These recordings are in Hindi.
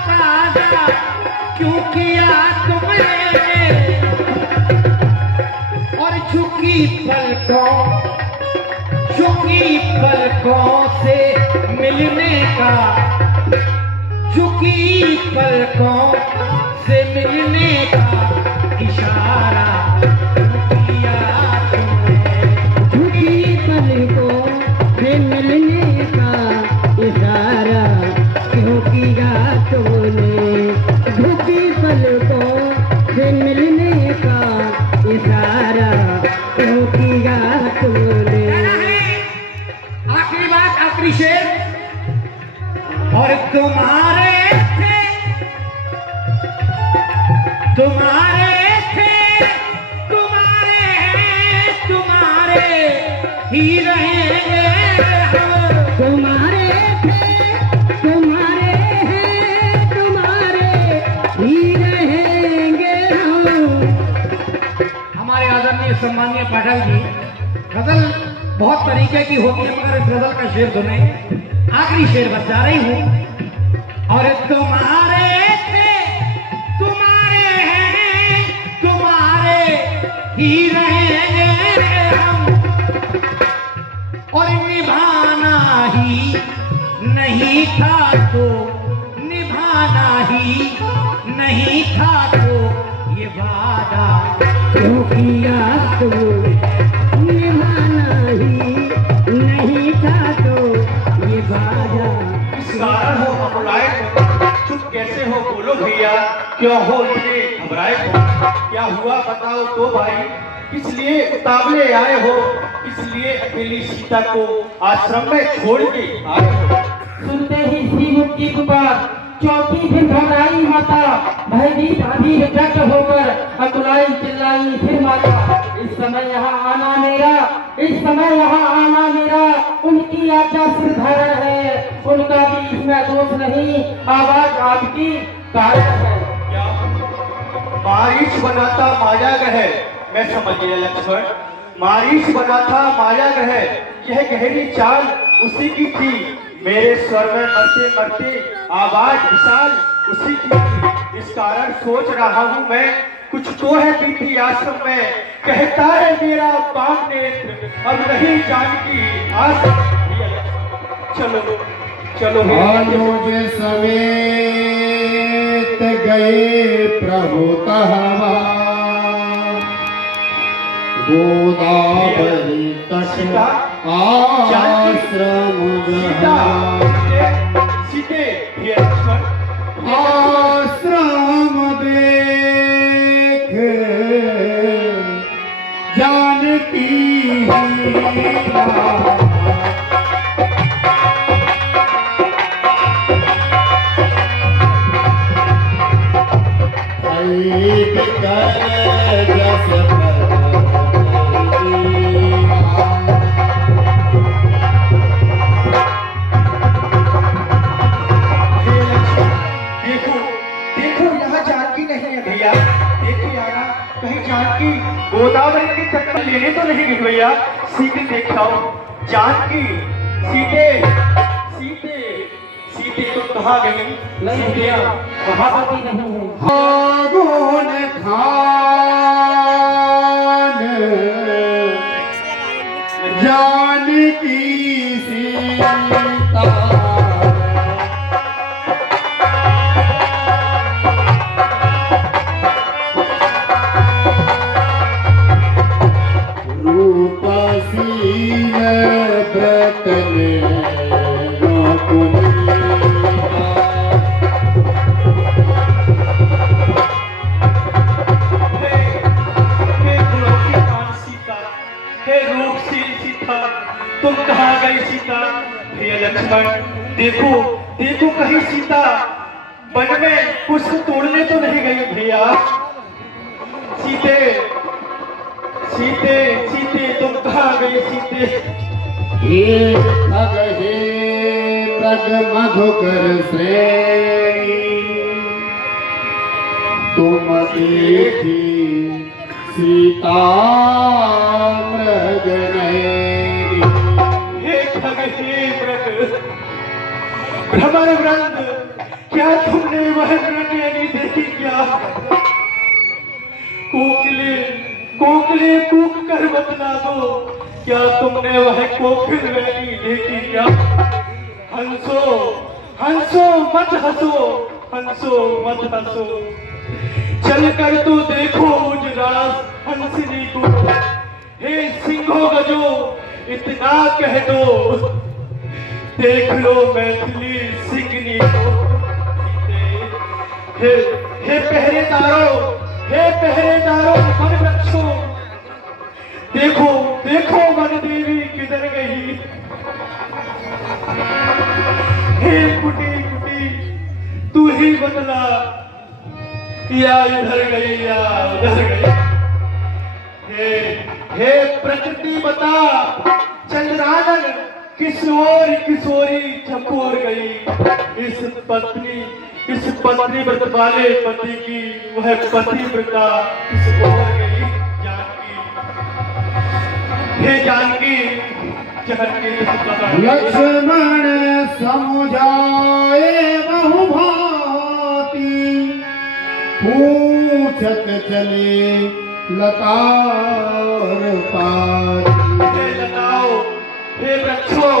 ताजा क्यों किया तुमने, और झुकी पलकों से मिलने का, झुकी पलकों से मिलने का इशारा किया तुमने, झुकी पलकों से मिलने का इशारा क्यों किया तुमने, झुकी पलकों से मिलने का इशारा क्यों किया तुमने। आखिरी बात, आखिरी शेर। और तुम्हारे थे ही रहेंगे हम, तुम्हारे ही रहेंगे हम। हमारे आदरणीय सम्मानीय पाठक जी, गजल बहुत तरीके की होती है, मगर इस गजल का शेर सुने। आखिरी शेर बस जा रही हूं। और तुम्हारे थे, तुम्हारे ही रहेंगे हम, और निभाना ही नहीं था तो, निभाना ही नहीं था तो ये वादा क्यों किया तुमने, निभाना ही नहीं था तो ये वादा। इस कारण हो घबराए हो, चुप कैसे हो बोलो भैया, क्यों हो इतने घबराए हो, क्या हुआ बताओ तो भाई, किस लिए उतावले आए हो, इसलिए अकेली सीता को आश्रम में छोड़ के आए हो। सुनते ही श्रीमुख की पुकार, चौथी फिर घबराई माता, भयभीत अधीर डट होकर अकुलाई चिल्लाई फिर माता। इस समय यहाँ आना मेरा, उनकी आज्ञा सिर धारण है, उनका भी इसमें दोष नहीं, आवाज आपकी कारण है। क्या मारीच बनाता माया ग्रह, मैं समझ गया लक्ष्मण, मारीच बनाता माया ग्रह, यह गहरी चाल उसी की थी, मेरे स्वर में मरते मरते आवाज विशाल उसी की थी। इस कारण सोच रहा हूँ मैं, कुछ तो है बीती आश्रम में, कहता है मेरा बाप नेत्र, अब नहीं जानकी आस। चलो चलो अनुज समेत गए प्रभु तहवा, गोदावरी तट आश्रम सीते ये लक्ष्मण, आश्रम देख जानकी गोदावरी के चक्कर लेने तो नहीं गई भैया, सीते देख आओ जानकी, सीते सीते सीते तो कहाँ गई? नहीं भैया, वहां भी नहीं है। फागुन खान जानकी सीता, रूपसीन व्रत तुम कहाँ गई सीता? प्रिय लक्ष्मण, देखो देखो कहीं सीता वन में पुष्प तोड़ने तो नहीं गई भैया। सीते सीते सीते तुम कहाँ गई सीते? हे खग हे मृग मधुकर श्रेणी, तुम देखी सीता मृग नयनी। हे खग हे मृग भ्रमर वृंद क्या तुमने वह नैनी देखी क्या? कोकिले कोकिले कूक कर बतला दो, क्या तुमने वह कोकिल वैली देखी क्या? हंसो हंसो मत हंसो, हंसो मत हंसो, चल कर तो देखो उस रास हंसनी को। हे सिंहो गजो इतना कह दो, देख लो मैथिली सिंगनी को। हे पहरेदारों, हे पहरेदारों वन वृक्षों, देखो देखो वन देवी किधर गई? हे कुटी कुटी तू ही बतला, या इधर गई या उधर गई? हे प्रकृति बता, चंद्रानन किशोरी किशोरी चकोर गई। इस पत्नी व्रत वाले पति की वह पतिव्रता किस ओर गई? जानकी, हे जानकी, जानकी लक्ष्मण समुझाए बहुभांति, पूछत चले लतार पाती। हे लताओ, हे वृक्षों,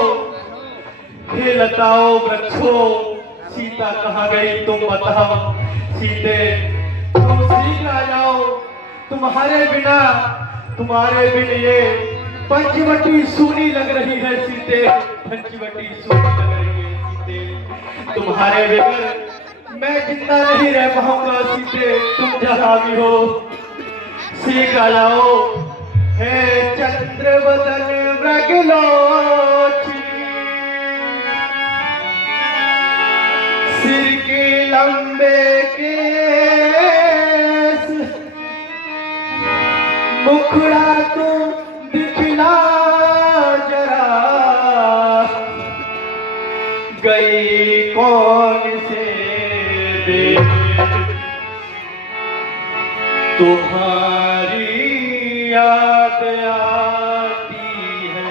हे लताओ वृक्षों, सीता कहाँ गई तुम बताओ? सीते तुम शीघ्र आ जाओ, तुम्हारे बिन ये पंचवटी सूनी लग रही है सीते, पंचवटी सूनी लग रही है सीते। तुम्हारे बिगर मैं जिंदा नहीं रह पाऊंगा सीते, तुम जहाँ भी हो शीघ्र आ जाओ। हे चंद्रवदन मृगलोची, सिर के लंबे केस, मुखड़ा तो दिखला जरा, गई कौन से देश? तुम्हारी याद आती है।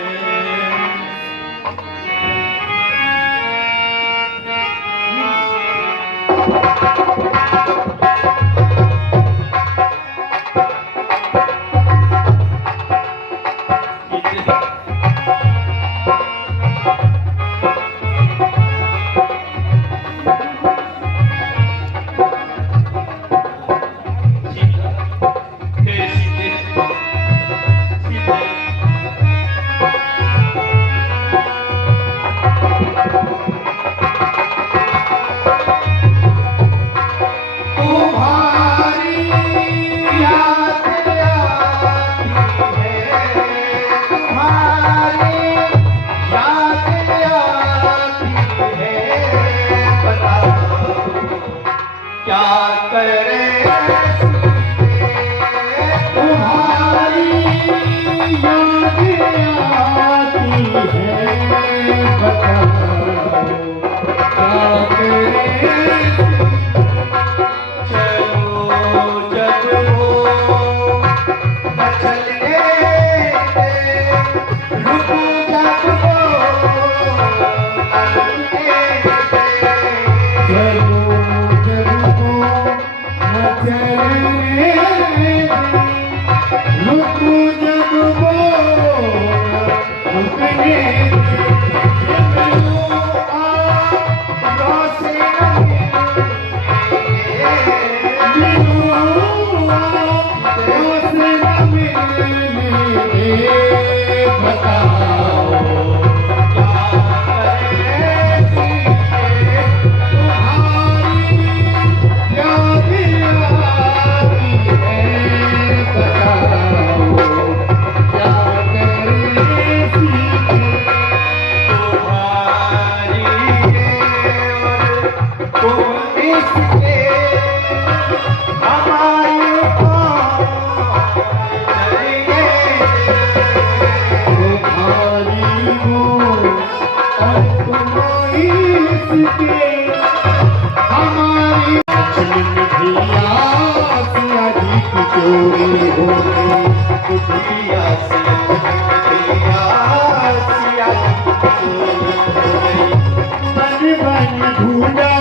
बन बन ढूंढा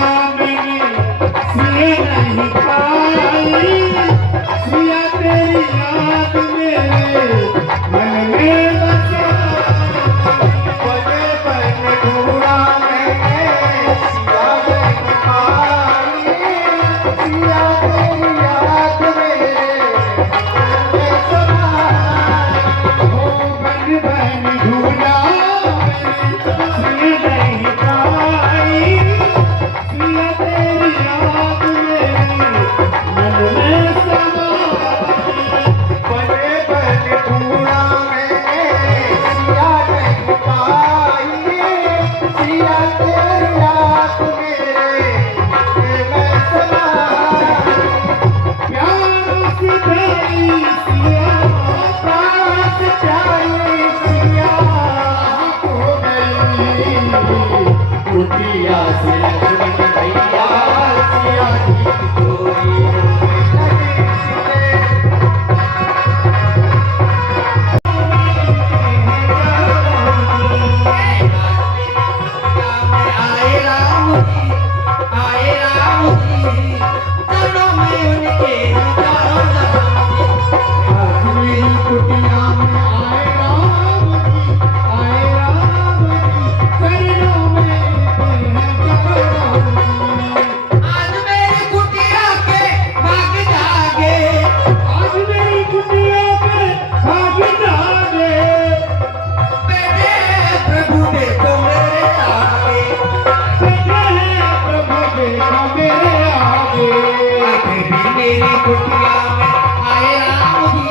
मेरी कुटिया में आए राम जी,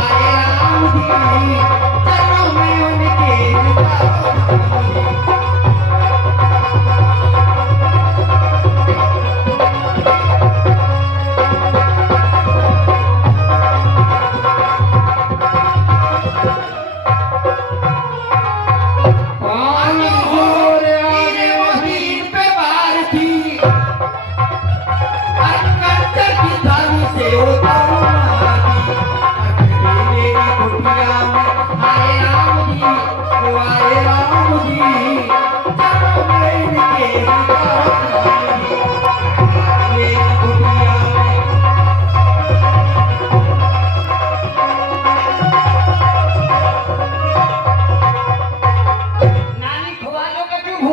आए राम जी, चलो मैं उनके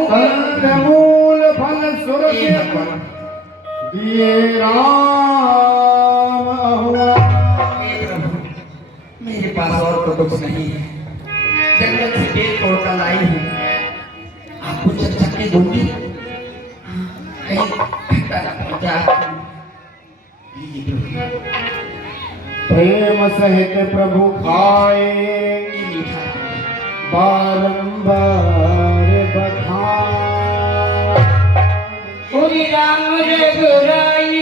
कंदमूल फल सुर के दिए राम अहुआ। मेरे पास और तो कुछ नहीं है, जंगल से पेड़ तोड़कर लाई हूँ, आपको चक के दूंगी, कहीं खट्टा ना पहुंचा। प्रेम सहित प्रभु खाए ये मीठा बारंबार बखाए। श्री राम रघुराई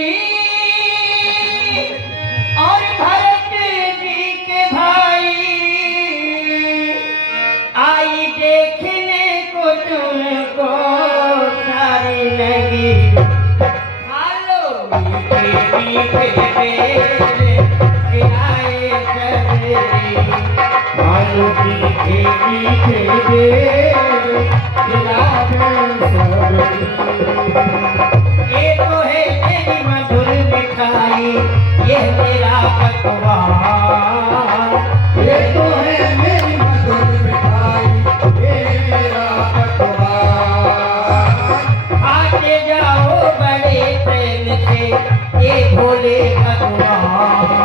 और भरत जी के भाई आई देखने को तुमको सारी लगी। हालो मीठे मीठे मेरे खिलाए चलेरी, आलू मीठे मीठे बेर खिलावे सबरी। ये तो है तेरी मधुर मिठाई, ये तेरा पकवान। ये तो है मेरी मधुर मिठाई, ये मेरा पकवान। खाते जाओ बड़े प्रेम से ये भोले भगवान।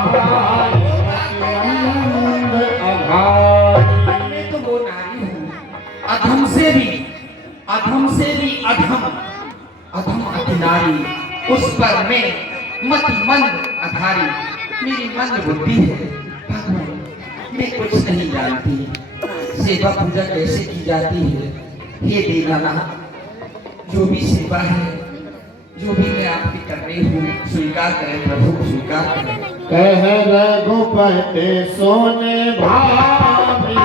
आनंद अघारी। मैं तो वो नारी हूँ, अधम से भी अधम अति नारी, उस पर मैं मति मंद अधारी। मेरी मंद बुद्धि है भगवान, मैं कुछ नहीं जानती, सेवा पूजा कैसे की जाती है। हे दीनाना, जो भी सेवा है, जो भी मैं आपकी कर रही हूँ, स्वीकार करें प्रभु, स्वीकार करें। कह रघुपति सोने भाभी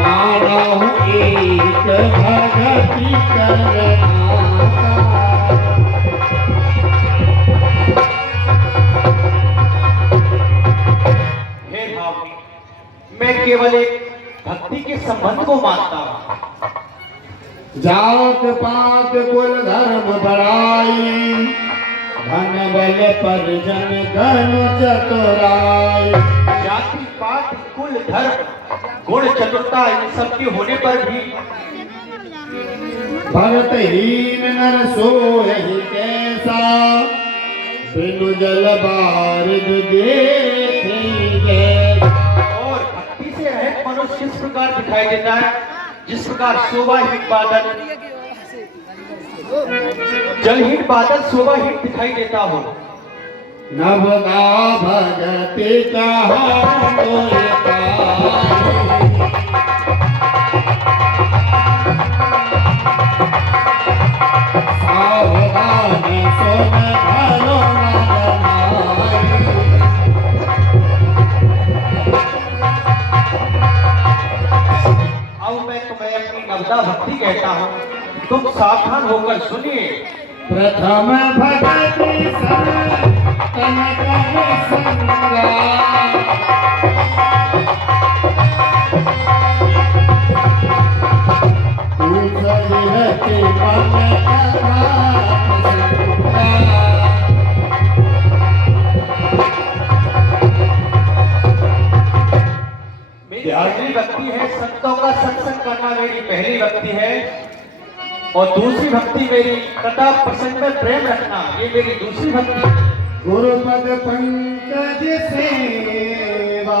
मानो एक भगति करना। हे भावी, मैं केवल एक भक्ति के संबंध को मानता हूँ। जात पात कुल धर्म बड़ाई, धन बल परिजन गण चतुराई। जाति पात कुल धर्म गुण चतुरता इन सब के होने पर भी भरतहीन नर सोयहि कैसा, बिनु जल बारिद देखे जैसा। और भक्ति से रहित मनुष्य किस प्रकार दिखाई देता है, जिस प्रकार शोभाहीन बादल जलहीन बादल शोभाहीन दिखाई देता हो। नवदा भगति कहा तोय पाई। सावधान सोम घरो न जमाई। अब मैं तुम्हें अपनी नवदा भक्ति कहता हूँ, तुम सावधान होकर सुनिए। प्रथम भगति सन तन कर संगा, दूसरी रति मन कथा संगा। मेरी पहली भक्ति है संतों का सत्संग करना, मेरी पहली भक्ति है। और दूसरी भक्ति मेरी तथा प्रसंग में प्रेम रखना, ये मेरी दूसरी भक्ति है। गुरुपद पंकज सेवा,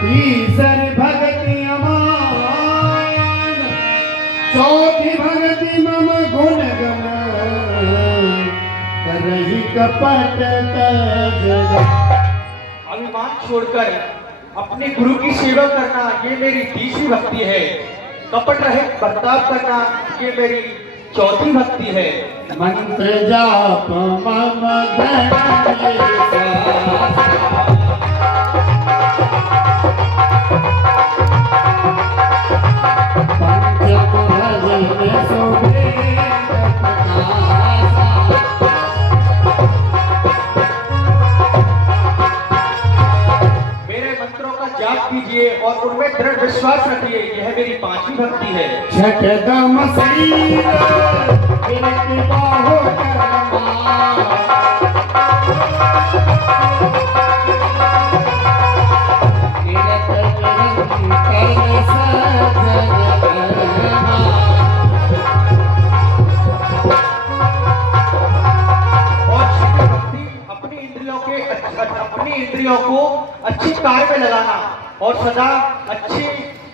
तीसर भगति अमा मम गुण गण करही कपट तज। अभिमान छोड़कर अपने गुरु की सेवा करना ये मेरी तीसरी भक्ति है। कपट रहित बर्ताव करना ये मेरी चौथी भक्ति है। मंत्र जाप मम धन मेरे मंत्रों का जाप कीजिए और उनमें दृढ़ विश्वास रखिए, यह मेरी पांचवी भक्ति है। छठदम शरीर विरति बाहो कर्मा अपनी इंद्रियों को अच्छी कार्य में लगाना और सदा अच्छे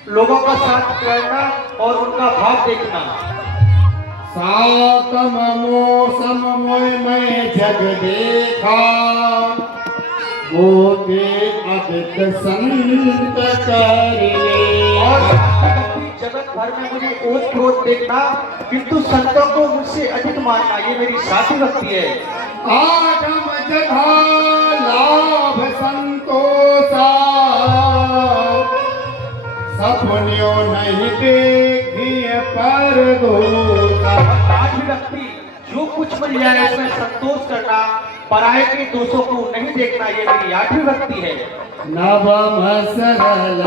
लोगों का साथ करना और उनका भाव देखना। सातम मोसम मोय मैं जग देखा मोते अदित संत करे। और जगत भर में मुझे ओत प्रोत देखना किंतु संतों को मुझसे अधिक मानना, ये मेरी साथी भक्ति है। आगम जथा लाभ संतोषा सपनियों नहीं देखिए पर दोषा। आठवीं भक्ति जो कुछ मिल जाए उसमें संतोष करना, पराये के दोषों को नहीं देखना, ये मेरी आठवीं भक्ति है। नवम सरल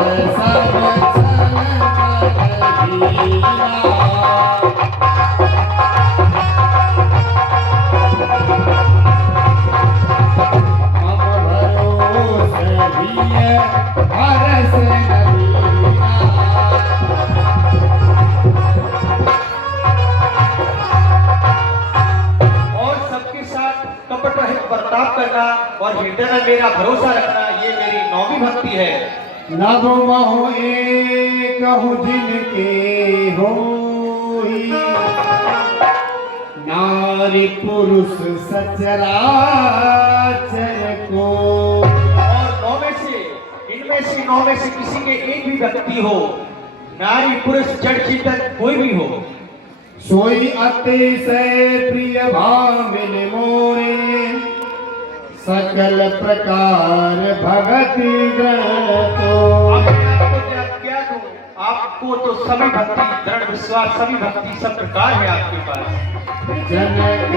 बर्ताव करना और हृदय में मेरा भरोसा रखना, ये मेरी नौवीं भक्ति है। नभ महो एक जिनके होई नारी पुरुष सचराचर को। और नौ में से किसी के एक भी व्यक्ति हो, नारी पुरुष जड़ चेतन कोई भी हो, सोई अतिशय प्रिय भामिन मोरे सकल प्रकार भगति ग्रहण तो। आपको तो सभी भक्ति दृढ़ विश्वास, सभी भक्ति सब प्रकार है आपके पास। जनक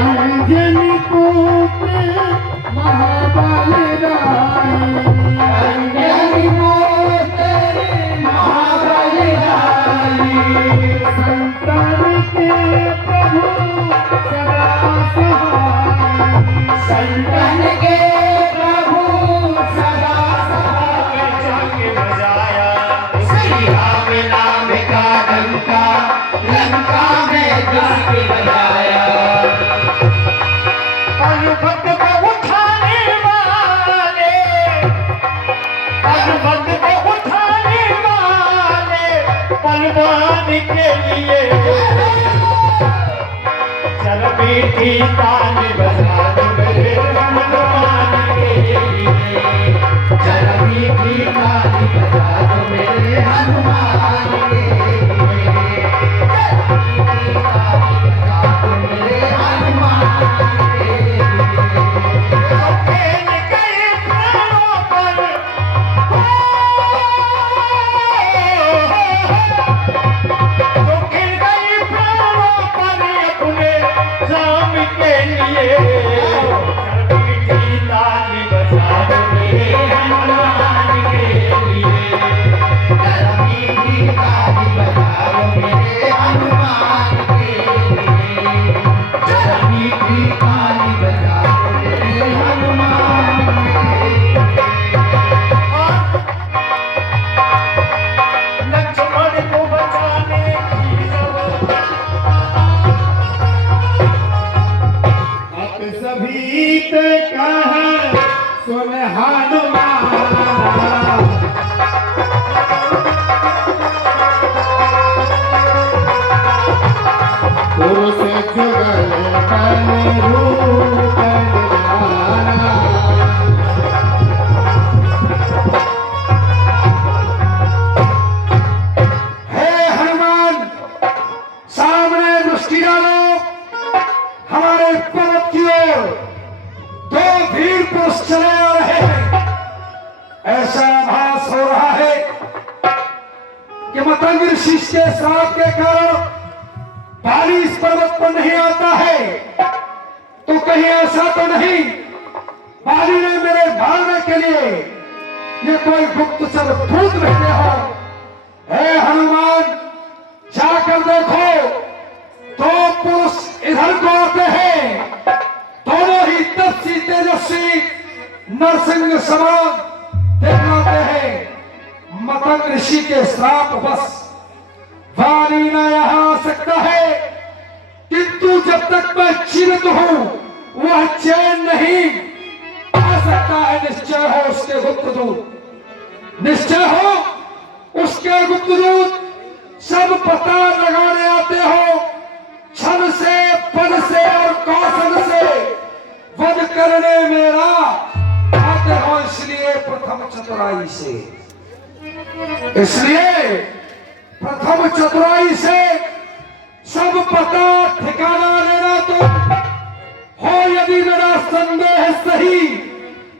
अंजनी पुत्र महाबल राय, अंजनी पुत्र महाबल राय, संतन के प्रभु सदा सहाय, संतन के प्रभु सदा सहाय। जाके बजाया श्री राम नाम का डंका, लंका में जाके बजाया। अनुभक्त को उठाने वाले, अनुभक्त को उठाने वाले बलवान के लिए चल बेटी ताली बजा दो मेरे हनुमान के लिए, चल बेटी ताली बजा दो मेरे हनुमान के लिए, चल बेटी ताली बजा दो मेरे हनुमान के लिए। खेल गए प्राणों पर, तो खेल गए प्राणों पर अपने राम के लिए, ताली बजा दो मेरे हनुमान के लिए, ताली बजा दो मेरे हनुमान के लिए, ताली बजा दो मेरे हनुमान के लिए। लक्ष्मण को बचाने की सभी ते कह सुन हनुमान। रूप निराला। हे हनुमान, सामने दृष्टि डालो। हमारे पर्वत की ओर दो वीर पुरुष चले आ रहे हैं। ऐसा आभास हो रहा है कि मतंग ऋषि के श्राप के कारण बाली इस पर्वत पर नहीं आता है। तो कहीं ऐसा तो नहीं बाली ने मेरे मारने के लिए ये कोई गुप्तचर दूत भेजे हो। हे हनुमान, जाकर देखो, दो पुरुष इधर को आते हैं। दोनों ही तपसी तेजस्वी नरसिंह समान दिखलाते हैं। मतंग ऋषि के श्राप बस वाली न यहां आ सकता है, किंतु जब तक मैं जीवित हूं वह चैन नहीं आ सकता है। निश्चय हो उसके गुप्तदूत, निश्चय हो उसके गुप्तदूत सब पता लगाने आते हो। छल से, पद से और कौशल से वध करने मेरा आते हो। इसलिए प्रथम चतुराई से, इसलिए प्रथम चतुराई से सब पता ठिकाना लेना तुम हो। यदि मेरा संदेह सही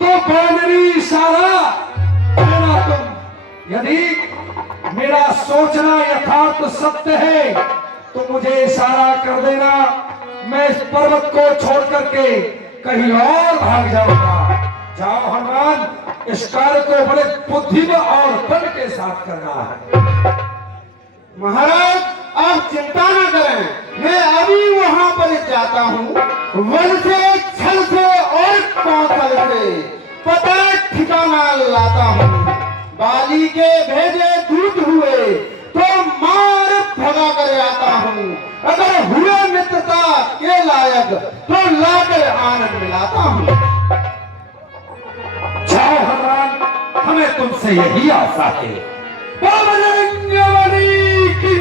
तो बानरी इशारा देना तुम। यदि मेरा सोचना यथार्थ सत्य है तो मुझे इशारा कर देना। मैं इस पर्वत को छोड़ करके कहीं और भाग जाऊंगा। जाओ हनुमान, इस कार्य को बड़े बुद्धि और बल के साथ करना है। महाराज, आप चिंता न करें, मैं अभी वहां पर जाता हूँ। वन से, छल से और कौशल से पता ठिकाना लाता हूँ। बाली के भेजे दूत हुए तो मार भगा कर आता हूँ। अगर हुए मित्रता के लायक तो लाकर आनंद मिलाता हूँ। जाओ हनुमान, हमें तुमसे यही आशा है। बजरंगबली की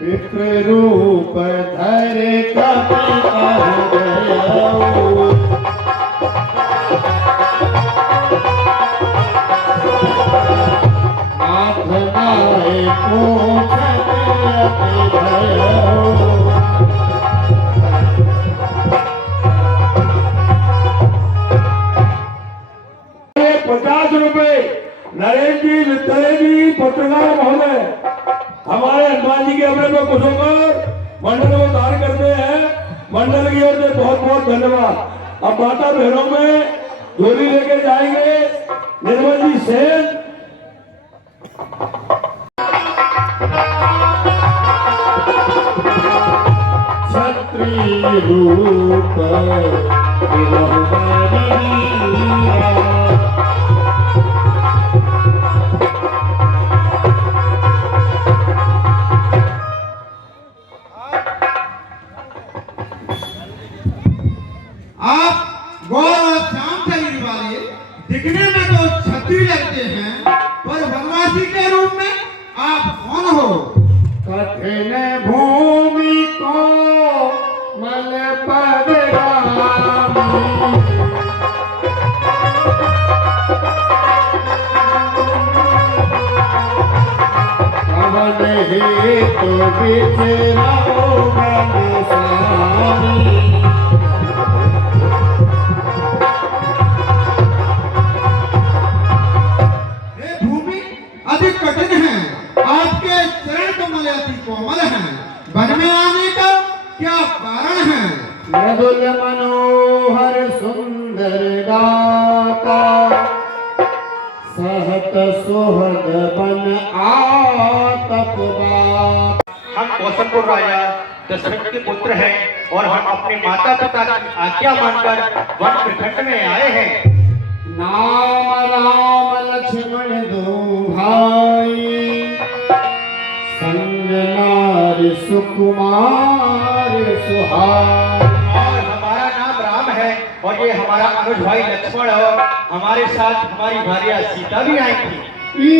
विप्र रूप धर कपि गयो। नाथ नाय पूछत अति भयो। 50 रुपए नरेंद्र जी, मित्तले जी, पत्रकार महोदय हमारे हनुमान जी के अमृत में खुश होकर मंडल को दान करते हैं। मंडल की ओर से बहुत बहुत धन्यवाद। अब माता बहनों में झोली लेके जाएंगे निर्मल जी सेन। क्षत्रिय रूप आप गौर और श्याम शरीर वाले दिखने में तो छत्री लगते हैं, पर वनवासी के रूप में आप कौन हो? कठिन भूमि को मल पद पवन हेतु बिचराओ घनश्यामी। भूमि अधिक कठिन है, आपके चरण कमल अति कोमल हैं। वन में आने का क्या कारण है? मृदुल मनोहर सुंदर गाता सहत सुहद बन आतप बात। हम कौशलपुर राजा दशरथ के पुत्र हैं और हम अपने माता पिता की आज्ञा मानकर वन प्रखंड में आए हैं। नाम राम लक्ष्मण दो भाई संग नारी सुकुमार सुहार। और हमारा नाम राम है और ये हमारा अनुज भाई लक्ष्मण और हमारे साथ हमारी भार्या सीता भी आई थी।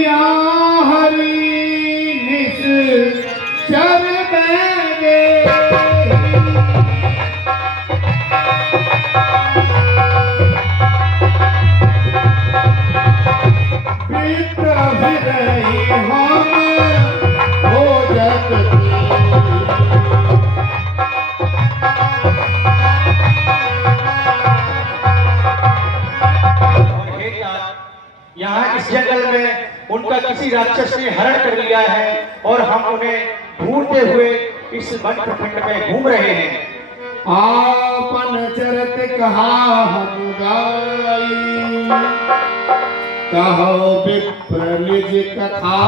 या हरि निश चर बैगे किसी राक्षस ने हरण कर लिया है और हम उन्हें ढूंढते हुए इस वन प्रखंड में घूम रहे हैं। आपन चरित कहा हम गाई, कहो विप्र निज कथा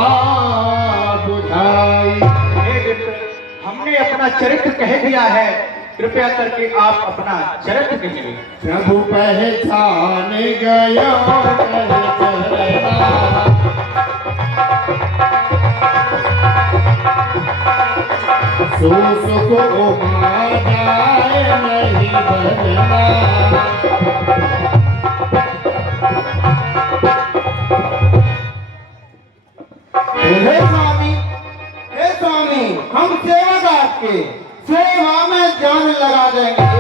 बुझाई। हे विप्र, हमने अपना चरित्र कह दिया है, कृपया करके आप अपना चरित्र कहिए। प्रभु पहचान गया सुख को जाए नहीं बदला। हे स्वामी, हम सेवक आपके सेवा में जान लगा देंगे।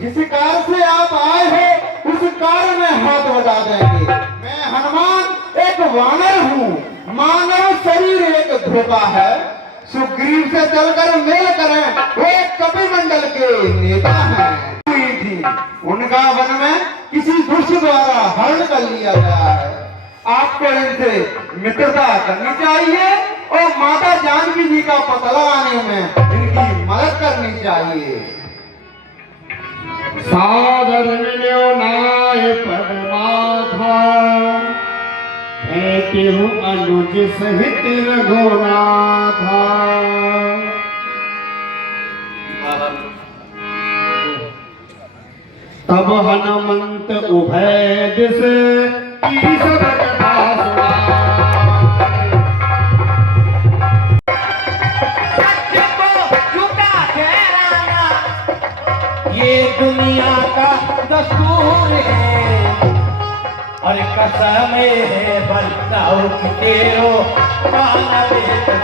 जिस कार से आप आए हो उस कार में हाथ बटा देंगे। मैं हनुमान एक वानर हूँ, मानव शरीर एक धोखा है। सुग्रीव से चलकर मेल करें, वो कपिमंडल के नेता हैं। थी उनका वन में किसी दुष्ट द्वारा हरण कर लिया गया है। आपको इनसे मित्रता करनी चाहिए और माता जानकी जी का पता लगाने में इनकी मदद करनी चाहिए। सादर मिलो नाय परमात्मा, भेंटे हूँ अनुज सहित रघुनाथा। तब हनुमंत उभय दिस की सब कथा सुना। सत्य को झूठा ठहराना ये दुनिया का दस्तूर है, और कसम है बरताओ कि तेरो पाना दे तू।